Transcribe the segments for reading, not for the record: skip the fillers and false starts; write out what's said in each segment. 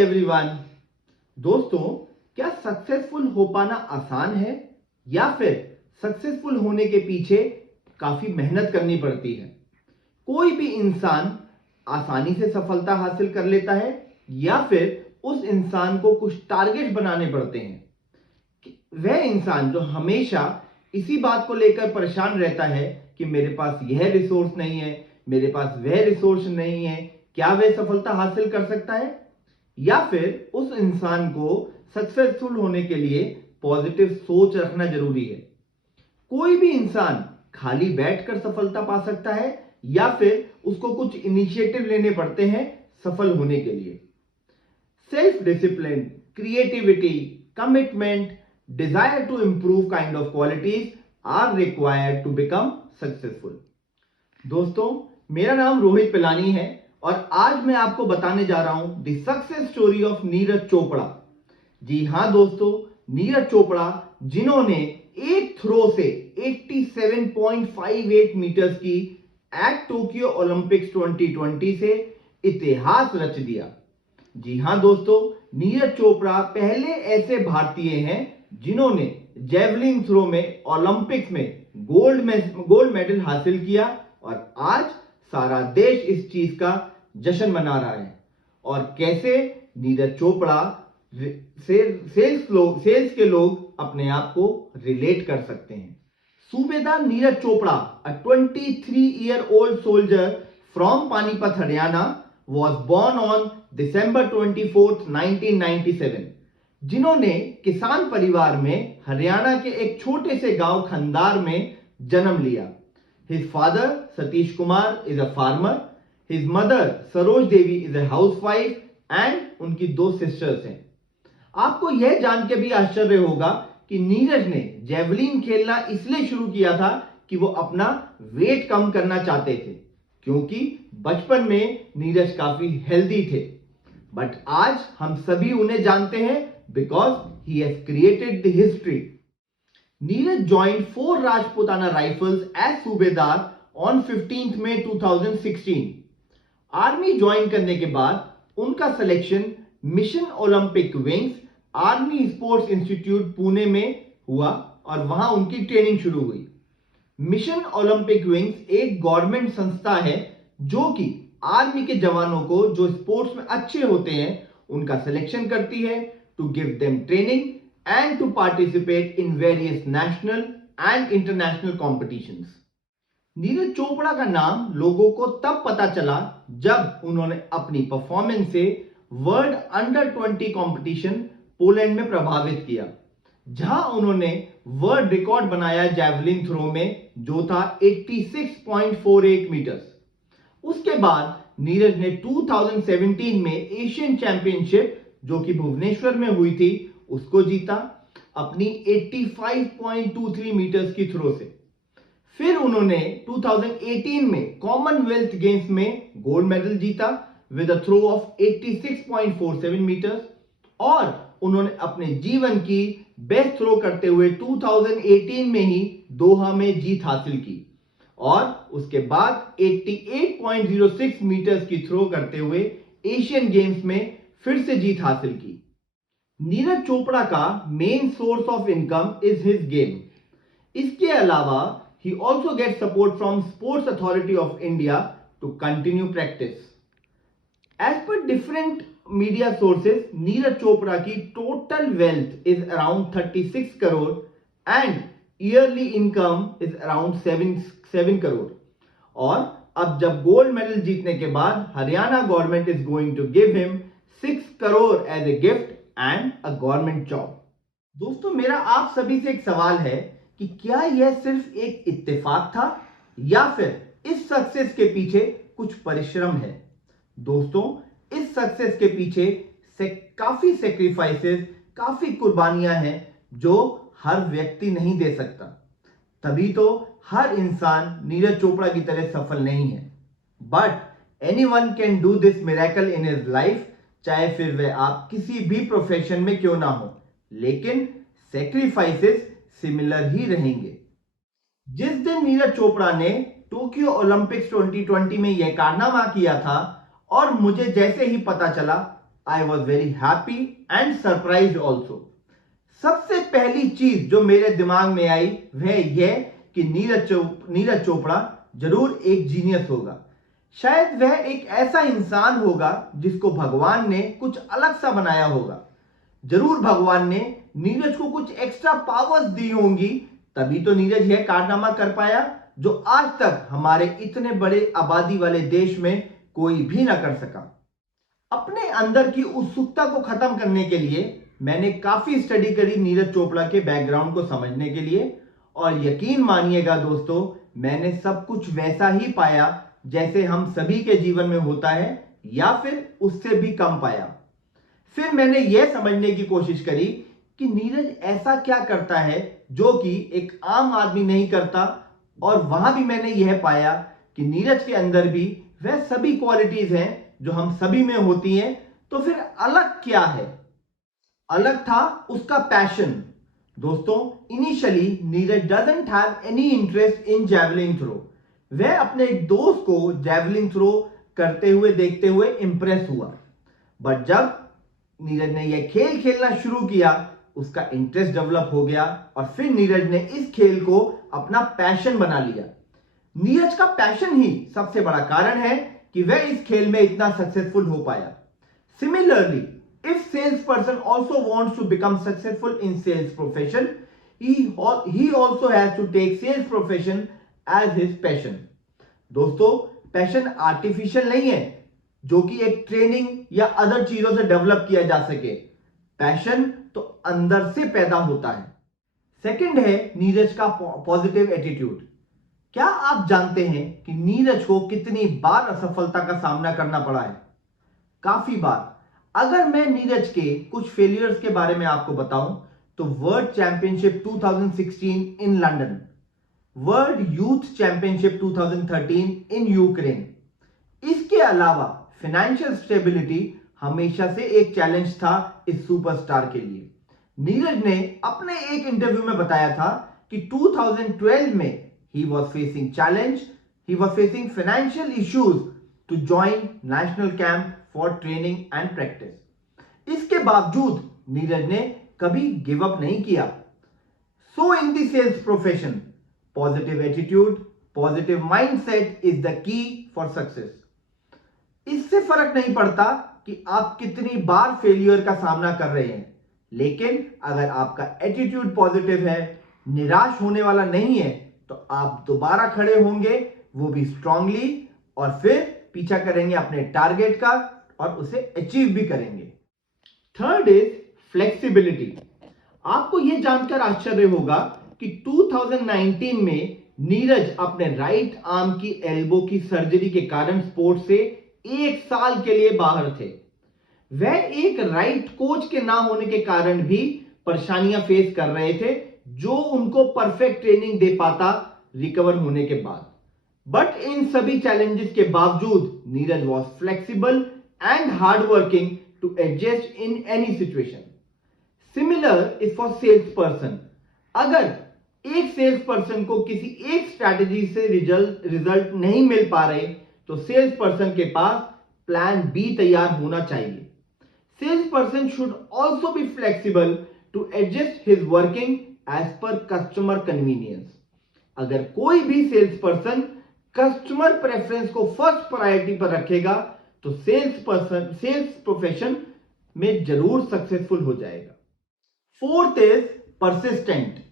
Everyone. दोस्तों, क्या successful हो पाना आसान है या फिर सक्सेसफुल होने के पीछे काफी मेहनत करनी पड़ती है? कोई भी इंसान आसानी से सफलता हासिल कर लेता है या फिर उस इंसान को कुछ टारगेट बनाने पड़ते हैं? वह इंसान जो हमेशा इसी बात को लेकर परेशान रहता है कि मेरे पास यह रिसोर्स नहीं है, मेरे पास वह रिसोर्स नहीं है, क्या वह सफलता हासिल कर सकता है? या फिर उस इंसान को सक्सेसफुल होने के लिए पॉजिटिव सोच रखना जरूरी है? कोई भी इंसान खाली बैठकर सफलता पा सकता है या फिर उसको कुछ इनिशिएटिव लेने पड़ते हैं सफल होने के लिए? Self discipline, creativity, commitment, desire to improve kind of qualities are required to become successful. दोस्तों, मेरा नाम रोहित पिलानी है और आज मैं आपको बताने जा रहा हूं the success story of Neeraj Chopra. जी हां दोस्तों, नीरज चोपड़ा जिन्होंने एक थ्रो से 87.58 मीटर्स की एट टोक्यो ओलंपिक्स 2020 से इतिहास रच दिया। जी हां दोस्तों, नीरज चोपड़ा पहले ऐसे भारतीय हैं जिन्होंने जेवलिन थ्रो में ओलंपिक्स में गोल्ड मेडल हासिल किया और आज सारा देश इस चीज का जश्न मना रहा है। और कैसे नीरज चोपड़ा सेल्स के लोग अपने आप को रिलेट कर सकते हैं। सूबेदार Neeraj Chopra, a 23-year-old soldier from Panipat, Haryana, was born on December 24th, 1997, जिन्होंने किसान परिवार में हरियाणा के एक छोटे से गांव खंदार में जन्म लिया। His father Satish Kumar is a farmer, his mother Saroj Devi is a housewife and उनकी 2 सिस्टर्स हैं। आपको यह जान के भी आश्चर्य होगा कि नीरज ने जेवलिन खेलना इसलिए शुरू किया था कि वो अपना वेट कम करना चाहते थे, क्योंकि बचपन में नीरज काफी हेल्दी थे। बट आज हम सभी उन्हें जानते हैं because he has created the history. Neeraj joined 4 Rajputana Rifles as Subedar on 15th May 2016. Army join करने के बाद उनका selection mission Olympic wings army sports institute Pune में हुआ और वहां उनकी ट्रेनिंग शुरू हुई। मिशन ओलंपिक विंग्स एक गवर्नमेंट संस्था है जो कि आर्मी के जवानों को जो स्पोर्ट्स में अच्छे होते हैं उनका सिलेक्शन करती है to give them training and to participate in various national and international competitions. Neeraj Chopra का नाम लोगों को तब पता चला जब उन्होंने अपनी परफॉर्मेंस से वर्ल्ड अंडर 20 कंपटीशन पोलैंड में प्रभावित किया, जहां उन्होंने वर्ल्ड रिकॉर्ड बनाया जेवलिन थ्रो में, जो था 86.48 मीटर्स। उसके बाद नीरज ने 2017 में एशियन चैंपियनशिप जो कि भुवनेश्वर में हुई थी उसको जीता अपनी 85.23 मीटर्स की थ्रो से। फिर उन्होंने 2018 में कॉमनवेल्थ गेम्स में गोल्ड मेडल जीता with a throw of 86.47 metres और उन्होंने अपने जीवन की बेस्ट थ्रो करते हुए 2018 में ही दोहा में जीत हासिल की और उसके बाद 88.06 मीटर्स की थ्रो करते हुए एशियन गेम्स में फिर से जीत हासिल की। नीरज चोपड़ा का main source of income is his game. इसके अलावा he also get support from Sports Authority of India to continue practice. As per different media sources, Neeraj Chopra की total wealth is around 36 crore and yearly income is around 7 crore. और अब जब gold medal जीतने के बाद Haryana government is going to give him 6 crore as a gift and a government job. दोस्तों, मेरा आप सभी से एक सवाल है कि क्या यह सिर्फ एक इत्तेफाक था या फिर इस सक्सेस के पीछे कुछ परिश्रम है? दोस्तों, इस सक्सेस के पीछे से काफी सेक्रीफाइसेस, काफी कुर्बानियां हैं जो हर व्यक्ति नहीं दे सकता। तभी तो हर इंसान नीरज चोपड़ा की तरह सफल नहीं है। But anyone can do this miracle in his life, चाहे फिर वह आप किसी भी प्रोफेशन में क्यों ना हो, लेकिन सेक्रीफाइसेस सिमिलर ही रहेंगे। जिस दिन नीरज चोपड़ा ने टोक्यो ओलंपिक्स 2020 में यह कारनामा किया था और मुझे जैसे ही पता चला I was very happy and surprised also. सबसे पहली चीज जो मेरे दिमाग में आई वह यह कि नीरज चोपड़ा जरूर एक जीनियस होगा। शायद वह एक ऐसा इंसान होगा जिसको भगवान ने कुछ अलग सा बनाया होगा। जरूर भगवान ने नीरज को कुछ एक्स्ट्रा पावर्स दी होंगी, तभी तो नीरज यह कारनामा कर पाया जो आज तक हमारे इतने बड़े आबादी वाले देश में कोई भी ना कर सका। अपने अंदर की उत्सुकता को खत्म करने के लिए मैंने काफी स्टडी करी नीरज चोपड़ा के बैकग्राउंड को समझने के लिए, और यकीन मानिएगा दोस्तों, मैंने सब कुछ वैसा ही पाया जैसे हम सभी के जीवन में होता है या फिर उससे भी कम पाया। फिर मैंने यह समझने की कोशिश करी कि नीरज ऐसा क्या करता है जो कि एक आम आदमी नहीं करता, और वहां भी मैंने यह पाया कि नीरज के अंदर भी वह सभी क्वालिटीज हैं जो हम सभी में होती हैं। तो फिर अलग क्या है? अलग था उसका पैशन। दोस्तों, initially Neeraj doesn't have any interest in javelin throw. वह अपने एक दोस्त को जैवलिन थ्रो करते हुए देखते हुए इंप्रेस हुआ, बट जब नीरज ने यह खेल खेलना शुरू किया उसका इंटरेस्ट डेवलप हो गया, और फिर नीरज ने इस खेल को अपना पैशन बना लिया। नीरज का पैशन ही सबसे बड़ा कारण है कि वह इस खेल में इतना सक्सेसफुल हो पाया। Similarly, if salesperson also wants to become successful in sales profession, he also has to take sales profession as his passion. दोस्तों, पैशन आर्टिफिशियल नहीं है जो कि एक ट्रेनिंग या अदर चीजों से डेवलप किया जा सके। पैशन तो अंदर से पैदा होता है। सेकंड है नीरज का पॉजिटिव एटीट्यूड। क्या आप जानते हैं कि नीरज को कितनी बार असफलता का सामना करना पड़ा है? काफी बार। अगर मैं नीरज के कुछ फेलियर्स के बारे में आपको बताऊं तो world championship 2016 in London, world youth championship 2013 in Ukraine. इसके अलावा फाइनेंशियल स्टेबिलिटी हमेशा से एक चैलेंज था इस सुपरस्टार के लिए। नीरज ने अपने एक इंटरव्यू में बताया था कि 2012 में he was facing financial issues to join national camp for training and practice. इसके बावजूद नीरज ने कभी गिव अप नहीं किया। So in the sales profession, positive attitude, positive mindset is the key for success. इससे फर्क नहीं पड़ता कि आप कितनी बार फेलियर का सामना कर रहे हैं, लेकिन अगर आपका एटीट्यूड पॉजिटिव है, निराश होने वाला नहीं है, तो आप दोबारा खड़े होंगे, वो भी स्ट्रांगली, और फिर पीछा करेंगे अपने टारगेट का और उसे अचीव भी करेंगे। Third is flexibility. आपको यह जानकर आश्चर्य होगा कि 2019 में नीरज अपने राइट आर्म की एल्बो की सर्जरी के कारण स्पोर्ट्स से 1 साल के लिए बाहर थे। वह एक राइट कोच के ना होने के कारण भी परेशानियां फेस कर रहे थे, जो उनको परफेक्ट ट्रेनिंग दे पाता रिकवर होने के बाद। बट इन सभी चैलेंजेस के बावजूद Neeraj was flexible and hard working to adjust in any situation. Similar is for sales person. अगर एक सेल्स पर्सन को किसी एक स्ट्रैटेजी से रिजल्ट नहीं मिल पा रहे, तो सेल्स पर्सन के पास प्लान बी तैयार होना चाहिए। Sales person should also be flexible to adjust his working as per customer convenience. अगर कोई भी सेल्स पर्सन कस्टमर प्रेफरेंस को फर्स्ट प्रायोरिटी पर रखेगा, तो सेल्स प्रोफेशन में जरूर सक्सेसफुल हो जाएगा। Fourth is persistent.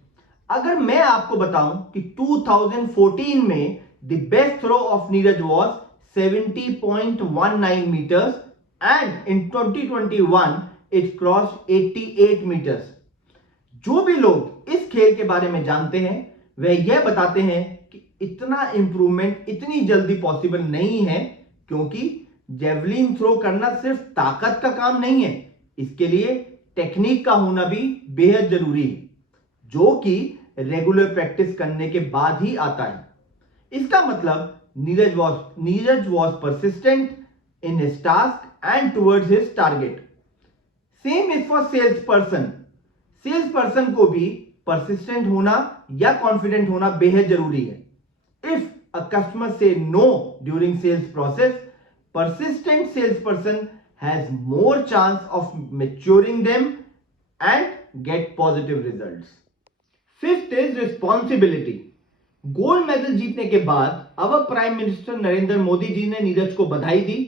अगर मैं आपको बताऊं कि 2014 में the best throw of Neeraj was 70.19 metres and in 2021 it crossed 88 metres. जो भी लोग इस खेल के बारे में जानते हैं वह यह बताते हैं कि इतना इंप्रूवमेंट इतनी जल्दी पॉसिबल नहीं है, क्योंकि जेवलिन थ्रो करना सिर्फ ताकत का काम नहीं है, इसके लिए टेक्निक का होना भी बेहद जरूरी है, जो कि रेगुलर प्रैक्टिस करने के बाद ही आता है। इसका मतलब Neeraj was persistent in his task and towards his target. Same is for sales person. Sales person को भी परसिस्टेंट होना या कॉन्फिडेंट होना बेहद जरूरी है। If a customer say no during sales process, persistent salesperson has more chance of maturing them and get positive results. Fifth is responsibility. Gold medal जीतने के बाद अब प्राइम मिनिस्टर नरेंद्र मोदी जी ने नीरज को बधाई दी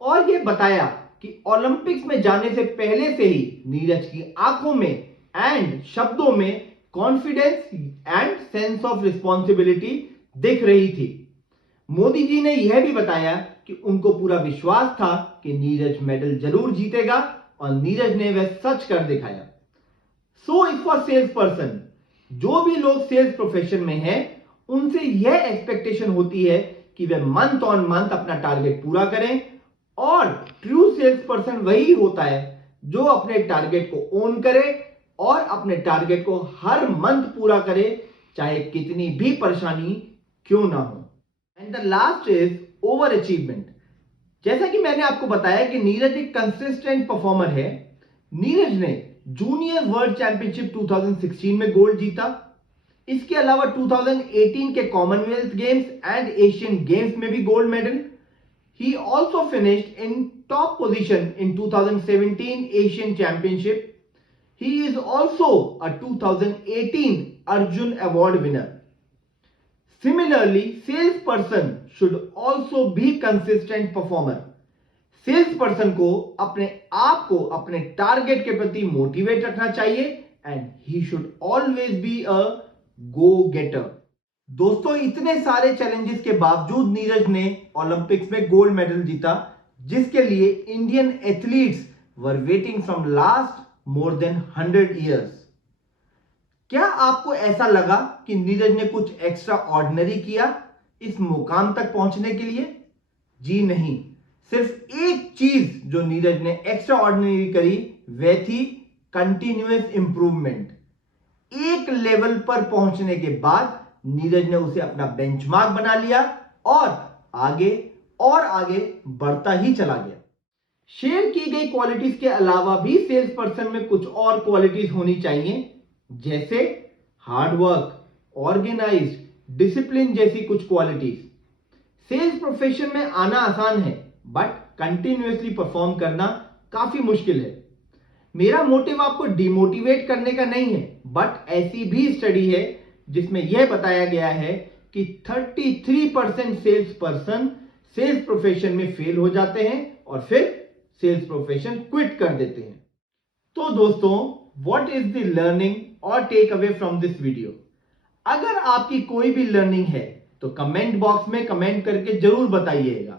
और यह बताया कि ओलंपिक्स में जाने से पहले से ही नीरज की आंखों में एंड शब्दों में confidence and sense of responsibility दिख रही थी। मोदी जी ने यह भी बताया कि उनको पूरा विश्वास था कि नीरज मेडल जरूर जीतेगा और नीरज ने वह सच कर दिखाया। So is for sales person, जो भी लोग सेल्स प्रोफेशन में हैं उनसे यह एक्सपेक्टेशन होती है कि वे मंथ ऑन मंथ अपना टारगेट पूरा करें और ट्रू सेल्स पर्सन वही होता है जो अपने टारगेट को ओन करे और अपने टारगेट को हर मंथ पूरा करे, चाहे कितनी भी परेशानी क्यों ना हो। And the last is over achievement. जैसा कि मैंने आपको बताया कि नीरज एक कंसिस्टेंट परफॉर्मर है। नीरज ने जूनियर वर्ल्ड चैंपियनशिप 2016 में गोल्ड जीता। इसके अलावा 2018 के Commonwealth games and Asian games में भी gold medal. He also finished in top position in 2017 Asian Championship. He is also a 2018 Arjun Award winner. Similarly, salesperson should also be consistent performer. Salesperson को अपने आप को अपने target के प्रति motivate रखना चाहिए and he should always be a go getter. दोस्तों, इतने सारे चैलेंजेस के बावजूद नीरज ने ओलंपिक्स में गोल्ड मेडल जीता, जिसके लिए Indian athletes were waiting from last more than 100 years. क्या आपको ऐसा लगा कि नीरज ने कुछ एक्स्ट्रा ऑर्डिनरी किया इस मुकाम तक पहुंचने के लिए? जी नहीं, सिर्फ एक चीज जो नीरज ने एक्स्ट्रा ऑर्डिनरी करी वह थी कंटिन्यूअस इंप्रूवमेंट। एक लेवल पर पहुंचने के बाद नीरज ने उसे अपना बेंचमार्क बना लिया और आगे बढ़ता ही चला गया। शेयर की गई क्वालिटीज के अलावा भी सेल्स पर्सन में कुछ और क्वालिटीज होनी चाहिए, जैसे हार्ड वर्क, ऑर्गेनाइज्ड, डिसिप्लिन जैसी कुछ क्वालिटीज। सेल्स प्रोफेशन में आना आसान है बट कंटिन्यूअसली परफॉर्म करना काफी मुश्किल है। मेरा मोटिव आपको डिमोटिवेट करने का नहीं है, बट ऐसी भी स्टडी है जिसमें यह बताया गया है कि 33% सेल्स पर्सन सेल्स प्रोफेशन में फेल हो जाते हैं और फिर सेल्स प्रोफेशन क्विट कर देते हैं। तो दोस्तों, व्हाट इज द लर्निंग और take away from this video? अगर आपकी कोई भी लर्निंग है तो कमेंट बॉक्स में कमेंट करके जरूर बताइएगा।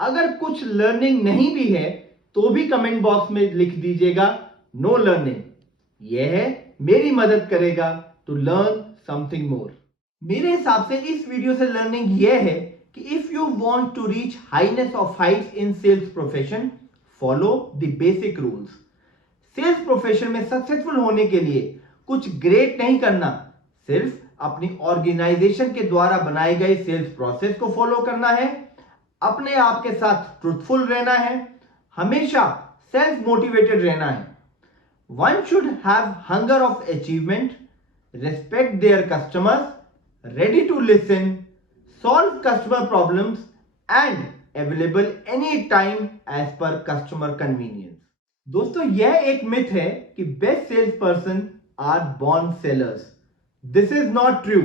अगर कुछ लर्निंग नहीं भी है तो भी कमेंट बॉक्स में लिख दीजिएगा नो लर्निंग। यह मेरी मदद करेगा टू लर्न समथिंग मोर। मेरे हिसाब से इस वीडियो से लर्निंग यह है कि if you want to reach highness of heights in sales profession, follow the basic rules. Sales profession में सक्सेसफुल होने के लिए कुछ ग्रेट नहीं करना, सिर्फ अपनी ऑर्गेनाइजेशन के द्वारा बनाए गए सेल्स प्रोसेस को फॉलो करना है, अपने आप के साथ ट्रूथफुल रहना है, हमेशा सेल्फ मोटिवेटेड रहना है। One should have hunger of achievement, respect their customers, ready to listen, solve customer problems and available anytime as per customer convenience। दोस्तों, यह एक मिथ है कि best sales person are born sellers. This is not true.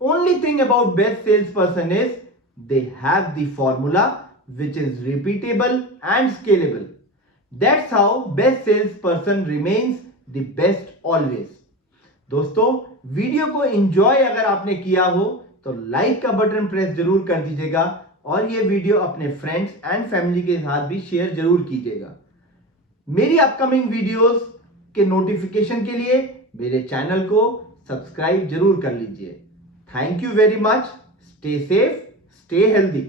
Only thing about best sales person is they have the formula which is repeatable and scalable. That's how best sales person remains the best always। दोस्तों, video को enjoy अगर आपने किया हो तो like का button press जरूर कर दीजिएगा और ये वीडियो अपने फ्रेंड्स एंड फैमिली के साथ भी शेयर जरूर कीजिएगा। मेरी अपकमिंग वीडियोस के नोटिफिकेशन के लिए मेरे चैनल को सब्सक्राइब जरूर कर लीजिए। Thank you very much. Stay safe, stay healthy.